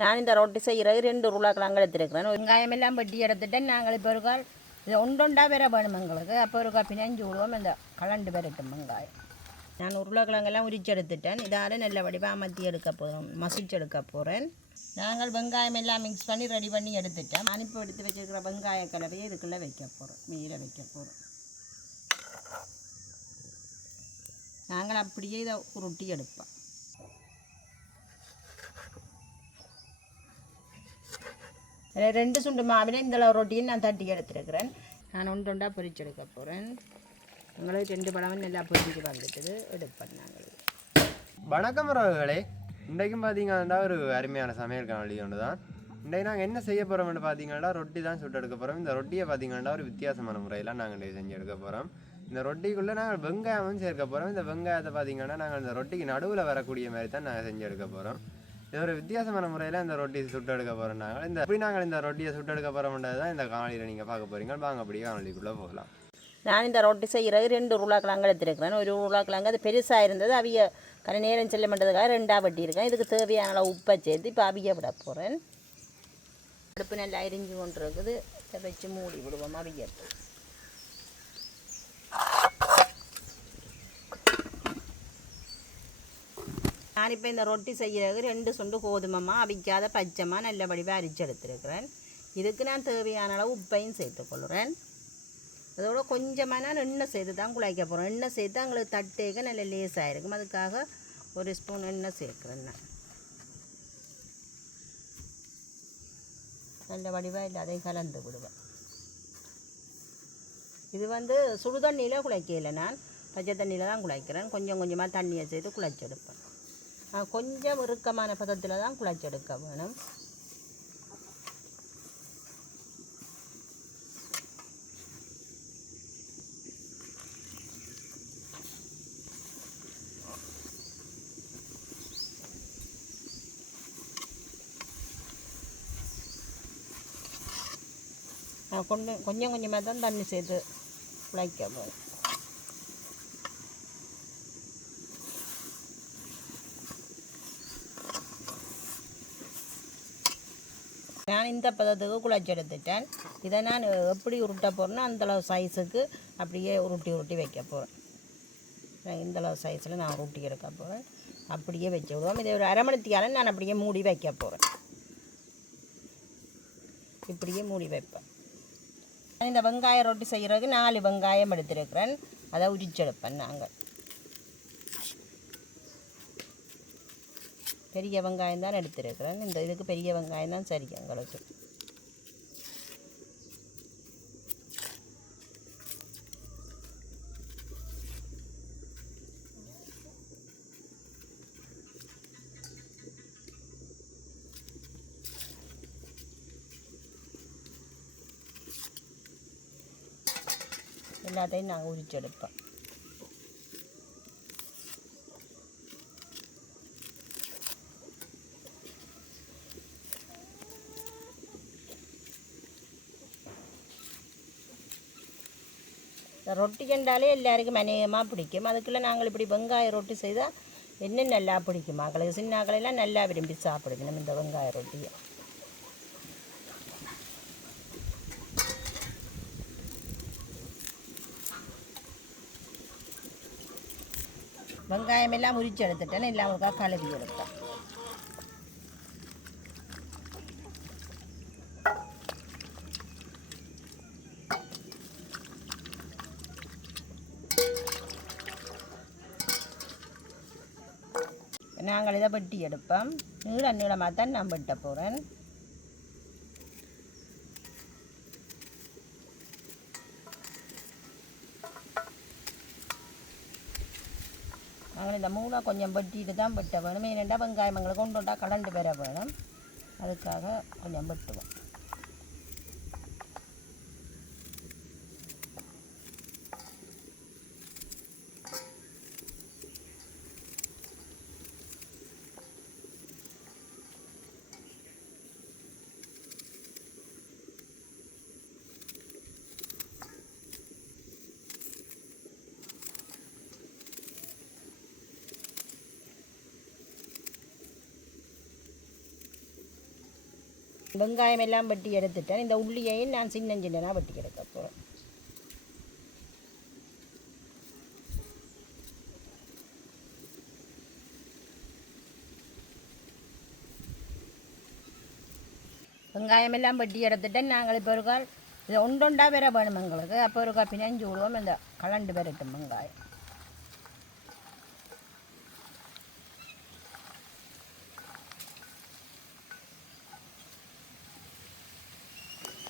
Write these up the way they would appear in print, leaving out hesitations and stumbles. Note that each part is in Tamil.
நான் இந்த ரொட்டி செய்கிறது 2 உருளைக்கிழங்கு எடுத்துருக்கிறேன். வெங்காயமெல்லாம் வெட்டி எடுத்துட்டேன். நாங்கள் இப்போ ஒரு கால் இது ஒன்றொண்டா வேற வேணும் எங்களுக்கு. அப்போ ஒரு கால் பிணைஞ்சு விடுவோம். இந்த கலண்டு வரட்டும் வெங்காயம். நான் உருளைக்கிழங்கெல்லாம் உரிச்சு எடுத்துட்டேன். இதால் நல்ல வடிவாக அமர்த்தி எடுக்க போகிறோம், மசிச்சு எடுக்க போகிறேன். நாங்கள் வெங்காயம் எல்லாம் மிக்ஸ் பண்ணி ரெடி பண்ணி எடுத்துட்டேன். அனுப்பி எடுத்து வச்சுருக்கிற வெங்காய கலவையை இதுக்குள்ளே வைக்க போகிறோம், மீரை வைக்க போகிறோம். நாங்கள் அப்படியே இதை உருட்டி எடுப்போம். ரெண்டு சுண்டு மாவில் இந்த ரொட்டியும் நான் தட்டி எடுத்துருக்கிறேன். நான் ஒன்றொண்டா பொரிச்சு எடுக்க போகிறேன். உங்களுக்கு 2 பழமும் நல்லா பொரிச்சு வந்துட்டுது எடுப்பேன். நாங்கள் வணக்கம் உறவுகளே, இன்றைக்கும் பார்த்தீங்கன்னா ஒரு அருமையான சமையல் காணொலி ஒன்று தான். இன்றைக்கு நாங்கள் என்ன செய்ய போகிறோம்னு பார்த்தீங்கன்னா ரொட்டி தான் சுட்டு எடுக்க போகிறோம். இந்த ரொட்டியை பார்த்தீங்கன்னா ஒரு வித்தியாசமான முறையில் நாங்கள் இன்றைக்கு செஞ்சு எடுக்க போகிறோம். இந்த ரொட்டிக்குள்ளே நாங்கள் வெங்காயமும் சேர்க்க போகிறோம். இந்த வெங்காயத்தை பார்த்தீங்கன்னா நாங்கள் இந்த ரொட்டிக்கு நடுவில் வரக்கூடிய மாதிரி தான் நாங்கள் செஞ்சு எடுக்க போகிறோம். இது ஒரு வித்தியாசமான முறையில் இந்த ரொட்டி சுட்டு எடுக்க போகிறோம். நாங்கள் இந்த ரொட்டியை சுட்டு எடுக்க போகிறோம்ன்றது தான் இந்த காணொலியில் நீங்கள் பார்க்க போகிறீங்க. வாங்க அப்படியே காணொலிக்குள்ளே போகலாம். நான் இந்த ரொட்டி செய்கிறது 2 உருளைக்கிழங்கு எடுத்துருக்கிறேன். ஒரு உருளைக்கிழங்கு அது பெருசாக இருந்தது, அவிய கரை நேரம் செல்ல மாட்டதுக்காக 2ஆக வெட்டியிருக்கேன். இதுக்கு தேவையான அளவு உப்பை சேர்த்து இப்போ அவிய விட போகிறேன். அடுப்பு நல்லா அரிஞ்சு கொண்டு இருக்குது. இதை வச்சு மூடி விடுவோம் அவியத்து. நான் இப்போ இந்த ரொட்டி செய்கிறது 2 சுண்டு கோதுமமாக அவிக்காத பச்சைமாக நல்ல வடிவாக அரிச்சு எடுத்துருக்கிறேன். இதுக்கு நான் தேவையான அளவு உப்பையும் சேர்த்துக்கொள்கிறேன். அதோட கொஞ்சமாக நான் எண்ணெய் சேர்த்து தான் குழைக்க போகிறோம். எண்ணெய் சேர்த்து எங்களுக்கு தட்டேக்க நல்ல லேஸாக இருக்கும். அதுக்காக 1 ஸ்பூன் எண்ணெய் சேர்க்குறேன். நான் நல்ல வடிவாக இல்லை அதையும் கலந்து விடுவேன். இது சுடுதண்ணியில் குழைக்கல, நான் பச்சை தண்ணியில் தான் குழைக்கிறேன். கொஞ்சம் கொஞ்சமாக தண்ணியை சேர்த்து குழைச்செடுப்பேன். கொஞ்சம் இறுக்கமான பதத்தில் தான் குழைச்செடுக்க வேணும். கொஞ்சம் கொஞ்சமாக தான் தண்ணி சேர்த்து குழைக்க வேணும். நான் இந்த பதத்துக்கு குழைச்சி எடுத்துட்டேன். இதை நான் எப்படி உருட்ட போகிறேன்னா அந்தளவு சைஸுக்கு அப்படியே உருட்டி வைக்க போகிறேன். இந்தளவு சைஸில் நான் உருட்டி எடுக்க போகிறேன். அப்படியே வச்சு விடுவோம். இதை ஒரு 1/2 மணித்தியாலும் நான் அப்படியே மூடி வைக்க போகிறேன். இப்படியே மூடி வைப்பேன். இந்த வெங்காய ரொட்டி செய்கிறதுக்கு 4 வெங்காயம் எடுத்துருக்கிறேன். அதை உரிச்செடுப்பேன். நாங்கள் பெரிய வெங்காயம் தான் எடுத்துருக்கிறேன். இந்த இதுக்கு பெரிய வெங்காயம் தான் சரி எங்களுக்கு. எல்லாத்தையும் நாங்கள் உரிச்செடுப்போம். ரொட்டி கண்டாலே எல்லாருக்கும் அநேகமாக பிடிக்கும். அதுக்குள்ளே நாங்கள் இப்படி வெங்காய ரொட்டி செய்தால் என்ன நல்லா பிடிக்கும். மகளுக்கு சின்னாக்களெல்லாம் நல்லா விரும்பி சாப்பிடுக்கணும் இந்த வெங்காய ரொட்டியை. வெங்காயமெல்லாம் உரிச்சு எடுத்துட்டேன். எல்லாருக்கா கழுவி எடுத்தேன். நாங்கள் இதை வெட்டி எடுப்போம். நீளமாக தான் நான் வெட்ட போகிறேன். நாங்கள் இந்த மூளை கொஞ்சம் வெட்டிட்டு தான் வெட்ட வேணும். ஏனெண்டா வெங்காயம் எங்களுக்கு கொண்டு கலண்டு பெற வேணும். அதுக்காக கொஞ்சம் வெட்டுவோம். வெங்காயம் எல்லாம் வெட்டி எடுத்துட்டேன். இந்த உள்ளியையும் நான் சின்ன சின்னதாக வெட்டி எடுக்க போகிறேன். வெங்காயம் எல்லாம் வெட்டி எடுத்துட்டேன். நாங்கள் இப்போ ஒரு கால் இது ஒன்றொண்டா வேற வேணும் எங்களுக்கு. அப்போ ஒரு பிணைஞ்சு விடுவோம். இந்த கலண்டு வரட்டும் வெங்காயம்.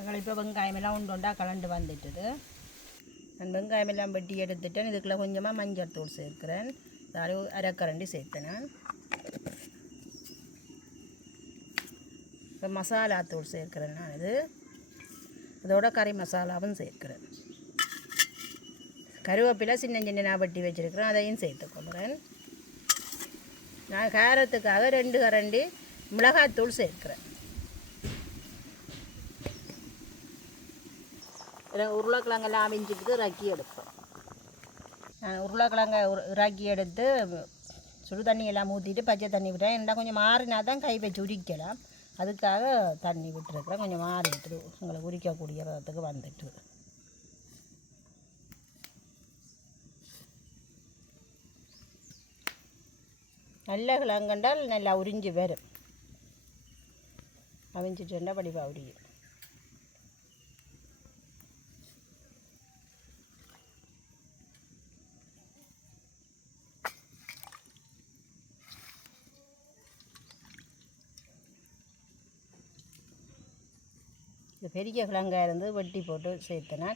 எங்களுக்கு இப்போ வெங்காயமெல்லாம் ஒன்றொண்டா கலண்டு வந்துட்டுது. நான் வெங்காயமெல்லாம் வெட்டி எடுத்துட்டேன். இதுக்குள்ளே கொஞ்சமாக மஞ்சள் தூள் சேர்க்குறேன். அரைக்கரண்டி சேர்த்தேன். இப்போ மசாலா தூள் சேர்க்குறேன். நான் இதோட கறி மசாலாவும் சேர்க்குறேன். கருவேப்பிலை சின்ன சின்ன நான் வெட்டி வச்சுருக்கிறேன், அதையும் சேர்த்துக்கொள்கிறேன். நான் காரத்துக்காக 2 கரண்டி மிளகாத்தூள் சேர்க்குறேன். உருளைக்கிழங்கெல்லாம் அவிஞ்சிட்டு இறக்கி எடுப்பேன். நான் உருளைக்கிழங்க இறக்கி எடுத்து சுடு தண்ணியெல்லாம் ஊற்றிட்டு பச்சை தண்ணி விட்டேன். ஏன்னா கொஞ்சம் மாறினா தான் கை வச்சு உரிக்கலாம். அதுக்காக தண்ணி விட்டுருக்குறேன். கொஞ்சம் மாறிட்டு உங்களை உரிக்கக்கூடிய விதத்துக்கு வந்துட்டு. நல்ல கிழங்கண்டால் நல்லா உறிஞ்சி வரும். அவிஞ்சிட்டுண்டா படிப்பாக உரியும். இது பெரிய கிழங்காக இருந்து வெட்டி போட்டு சேர்த்தனா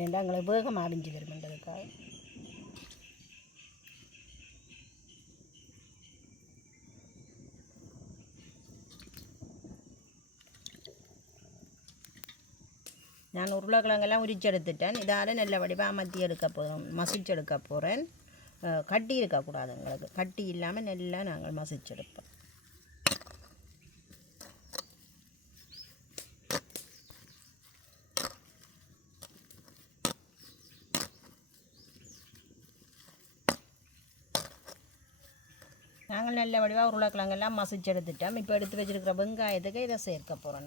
ஏன்னா எங்களை வேகமாக அவிஞ்சு வருமென்றதுக்காக. நான் உருளைக்கிழங்கெல்லாம் உரிச்சு எடுத்துட்டேன். இதால் நல்ல வடிவாக அமர்த்தி எடுக்க போகிறோம், மசிச்சு எடுக்க போகிறேன். கட்டி இருக்கக்கூடாது. எங்களுக்கு கட்டி இல்லாமல் நல்லா நாங்கள் மசிச்செடுப்போம். நாங்கள் நல்ல வடிவாக உருளைக்கிழங்கெல்லாம் மசிச்சு எடுத்துட்டோம். இப்போ எடுத்து வச்சுருக்கிற வெங்காயத்துக்கு இதை சேர்க்க போகிறோம்.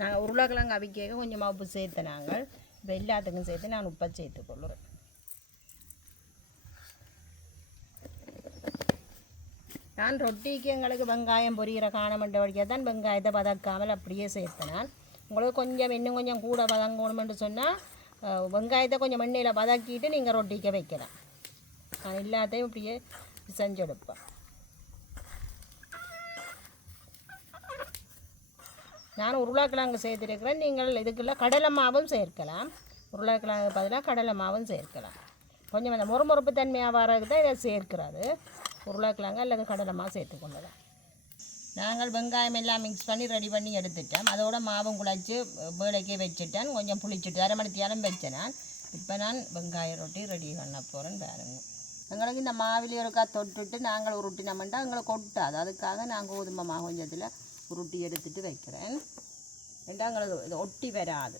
நாங்கள் உருளைக்கிழங்கு அவிக்க கொஞ்சமாக உப்பு சேர்த்து நாங்கள் இப்போ எல்லாத்துக்கும் சேர்த்து நான் உப்பை சேர்த்துக்கொள்ளுறேன். நான் ரொட்டிக்கு எங்களுக்கு வெங்காயம் பொரிகிற காணமன்ற வழியாக தான் வெங்காயத்தை வதக்காமல் அப்படியே சேர்த்தேன். உங்களுக்கு கொஞ்சம் இன்னும் கொஞ்சம் கூட வதங்கணுமென்று சொன்னால் வெங்காயத்தை கொஞ்சம் எண்ணெயில் வதக்கிட்டு நீங்கள் ரொட்டிக்க வைக்கலாம். நான் எல்லாத்தையும் இப்படியே செஞ்செடுப்பேன். நான் உருளைக்கிழங்கு சேர்த்துருக்கிறேன். நீங்கள் இதுக்குள்ள கடலை மாவும் சேர்க்கலாம். உருளைக்கிழங்கு பதிலாக கடலை மாவும் சேர்க்கலாம். கொஞ்சம் அந்த முறுமுறுப்பு தன்மையாக வரதுக்கு தான் இதை சேர்க்கிறது. உருளைக்கிழங்கு அல்லது கடலை மாவு சேர்த்துக்கொள்ளலாம். நாங்கள் வெங்காயம் எல்லாம் மிக்ஸ் பண்ணி ரெடி பண்ணி எடுத்துட்டோம். அதோட மாவும் குழைச்சி வேலைக்கே வச்சுட்டேன். கொஞ்சம் புளிச்சுட்டு 1/2 மணி நேரம் வச்சேன். நான் இப்போ நான் வெங்காய ரொட்டி ரெடி பண்ண போகிறேன். பாருங்க, எங்களுக்கு இந்த மாவிலே ஒருக்கா தொட்டுட்டு நாங்கள் உருட்டினோம்னா எங்களுக்கு கொட்டாது. அதுக்காக நான் கோதுமை மாவு கொஞ்சத்தில் உருட்டி எடுத்துட்டு வைக்கிறேன். ஏன்னா எங்களுக்கு இது ஒட்டி வராது.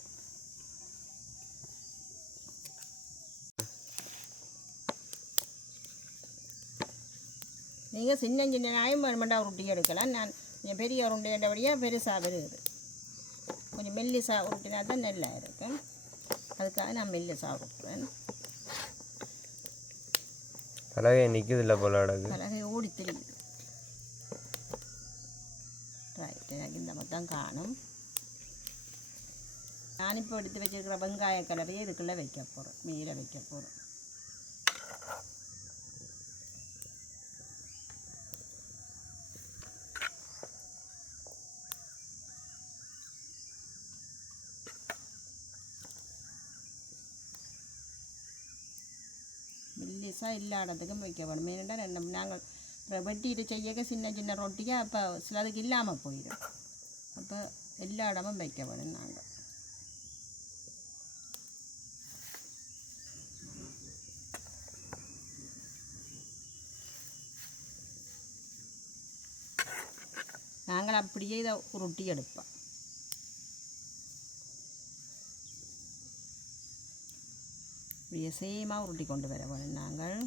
நீங்கள் சின்ன சின்ன நாயும் வேணுமெண்டா உருட்டி எடுக்கலாம். நான் கொஞ்சம் பெரிய உருண்டைன்றபடியாக பெருசாக வருது. கொஞ்சம் மெல்லிசா உருட்டினா தான் நல்லா இருக்கும். அதுக்காக நான் மெல்லிசா உருட்டுறேன். பலகை நிற்குது இல்லை போல பலகை ஓடி தெரியுது. ரைட், எனக்கு இந்த மட்டும் காணும். நான் இப்போ எடுத்து வச்சுருக்கிற வெங்காய கலவையை இதுக்குள்ளே வைக்க போகிறேன், மேலே வைக்க போகிறேன். மெல்லிசாக எல்லா இடத்துக்கும் வைக்க வேணும். ஏன்னா நாங்கள் வெட்டிட்டு செய்ய சின்ன சின்ன ரொட்டியாக அப்போ சிலதுக்கு இல்லாமல் போயிடும். அப்போ எல்லா இடமும் வைக்க வேணும். நாங்கள் அப்படியே இதை உருட்டி எடுப்போம். இப்படியே சேமாக உருட்டி கொண்டு வர வேணும் நாங்கள்.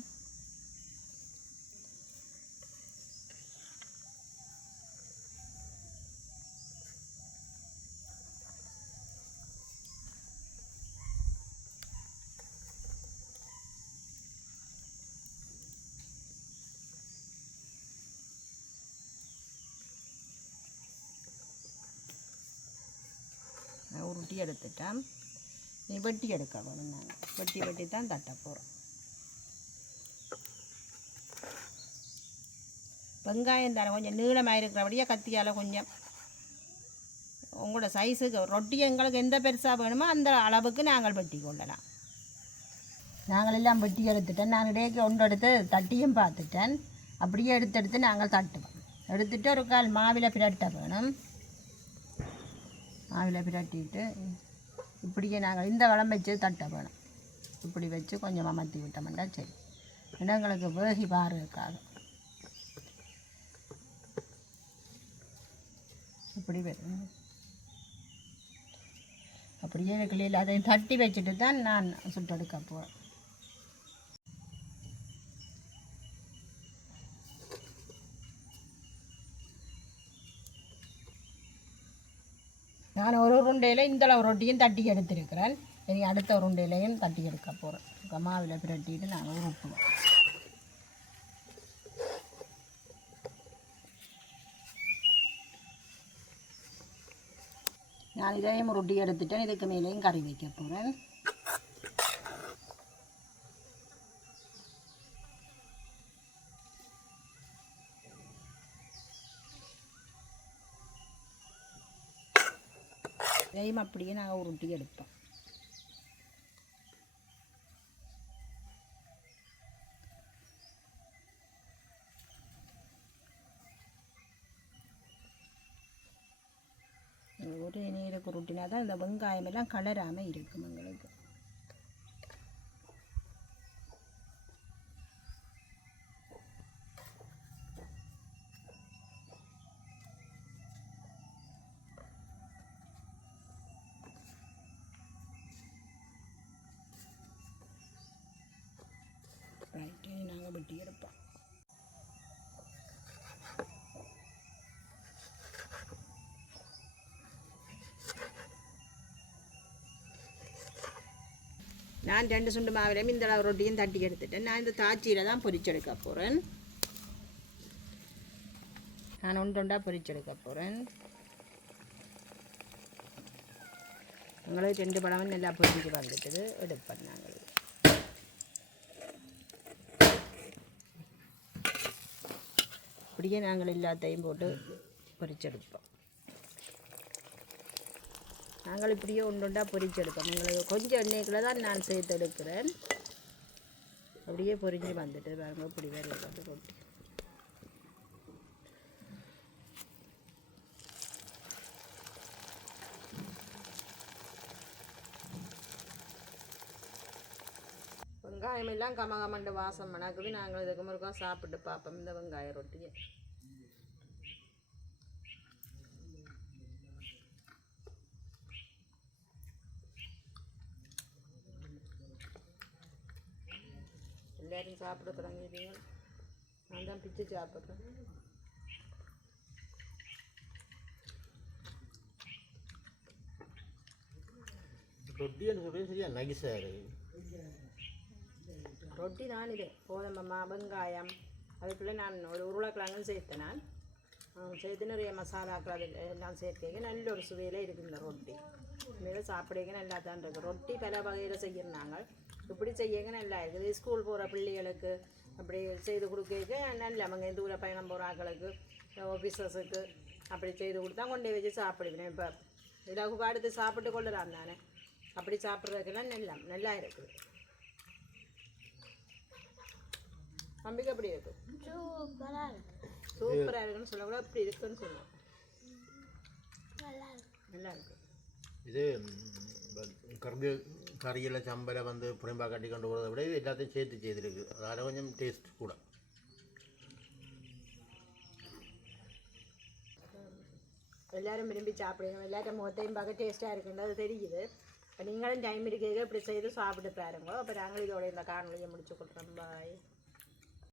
உருட்டி எடுத்துட்டோம். நீ வெட்டி எடுக்க வேணும். நாங்கள் வெட்டி தான் தட்ட போகிறோம். வெங்காயம் தானே கொஞ்சம் நீளமாக இருக்கிறபடியே கத்தியால் கொஞ்சம் உங்களோட சைஸுக்கு ரொட்டி எங்களுக்கு எந்த பெருசாக வேணுமோ அந்த அளவுக்கு நாங்கள் வெட்டி கொள்ளலாம். நாங்கள் எல்லாம் வெட்டி எடுத்துட்டேன். நான் இடையே ஒன்று எடுத்து தட்டியும் பார்த்துட்டேன். அப்படியே எடுத்து நாங்கள் தட்டுவோம். எடுத்துகிட்டு ஒரு கால் மாவில் பிரட்ட வேணும். மாவில் பிரட்டிட்டு இப்படியே நாங்கள் இந்த வளம் வச்சு தட்ட வேணும். இப்படி வச்சு கொஞ்சம் அமர்த்தி விட்டோம்னா சரி. இடங்களுக்கு வேகி பாருக்காக இப்படி வரும். அப்படியே கிளியில் அதையும் தட்டி வச்சுட்டு தான் நான் சுட்டெடுக்க போகிறேன். நான் ஒரு உருண்டையில் இந்த ரொட்டியும் தட்டி எடுத்துருக்கிறேன். இனி அடுத்த உருண்டையிலையும் தட்டி எடுக்க போகிறேன். மாவில் பிரட்டிட்டு நாங்கள் உருட்டுவோம். நான் இதையும் ரொட்டி எடுத்துட்டேன். இதுக்கு மேலேயும் கறி வைக்க போகிறேன். இதையும் அப்படியே நாங்கள் உருட்டி எடுப்போம். ஒரு நீருக்கு உருட்டினா தான் இந்த வெங்காயம் எல்லாம் கலராமல் இருக்கும் எங்களுக்கு. ரைட்டு, நாங்கள் வெட்டி எடுப்போம். நான் 2 சுண்டு மாவிலையும் இந்த ரொட்டியும் தட்டி எடுத்துட்டேன். நான் இந்த தாச்சியில் தான் பொரிச்செடுக்க போகிறேன். நான் ஒன்றொண்டா பொரிச்செடுக்க போகிறேன். உங்களுக்கு 2 பழமும் நல்லா பொரிச்சு வந்துட்டுது. எடுப்பேன் நாங்கள். அப்படியே நாங்கள் எல்லாத்தையும் போட்டு பொரிச்செடுப்போம். நாங்கள் இப்படியே ஒன்றொண்டா பொரிச்செடுப்போம். எங்களுக்கு கொஞ்சம் எண்ணெய்க்குள்ள தான் நான் சேர்த்து எடுக்கிறேன். அப்படியே பொரிஞ்சு வந்துட்டு பாருங்க. இப்படி வேறு வந்து ரொட்டி வெங்காயம் எல்லாம் கமகமண்டு வாசம் மணக்குது. நாங்கள் இதுக்கு முருகா சாப்பிட்டு பார்ப்போம் இந்த வெங்காய ரொட்டியை. எல்லாரும் சாப்பிட தொடங்கிடுங்க. நான் தான் பிச்சு சாப்பிட்றேன். ரொட்டி சரியா நைஸாக இருக்குது. ரொட்டி தான் இது கோதம்பம்மா வெங்காயம் அதுக்குள்ளே நான் ஒரு உருளைக்கிழங்கும் சேர்த்தேன். நான் சேர்த்து நிறைய மசாலாக்கள் அது எல்லாம் சேர்த்தேங்க. நல்ல ஒரு சுவையில் இருக்குது இந்த ரொட்டி. இதில் சாப்பிடுங்க நல்லா தான் இருக்குது. ரொட்டி பல வகையில் செய்யறாங்க. இப்படி செய்யுங்க நல்லா இருக்குது. ஸ்கூல் போகிற பிள்ளைகளுக்கு அப்படி செய்து கொடுக்க நல்ல அவங்க தூர பயணம் போகிற ஆட்களுக்கு ஆஃபீஸர்ஸுக்கு அப்படி செய்து கொடுத்தா கொண்டு வச்சு சாப்பிடுவேன். இப்போ இலகு அடுத்து சாப்பிட்டு கொள்ளலாம் தானே. அப்படி சாப்பிட்றதுக்கெல்லாம் நல்லா இருக்குது. நம்பிக்கை அப்படி இருக்கு. சூப்பராக இருக்குன்னு சொல்லக்கூட அப்படி இருக்குன்னு சொல்லுவோம். நல்லா இருக்கு. இது கறியில் சம்பலை வந்து புறம்பா கட்டி கொண்டு போகிறத விட இது எல்லாத்தையும் சேர்த்து செய்திருக்கு. அதில் கொஞ்சம் டேஸ்ட் கூட. எல்லோரும் விரும்பி சாப்பிடுங்க. எல்லாரும் முகத்தையும் பார்க்க டேஸ்ட்டாக இருக்குன்னு அது தெரியுது. நீங்களும் டைம் இருக்கிறது இப்படி செய்து சாப்பிட்டு பாருங்க. அப்போ நாங்கள் இதோட இந்த காணொலியை முடிச்சு கொடுக்குறோம். பாய்.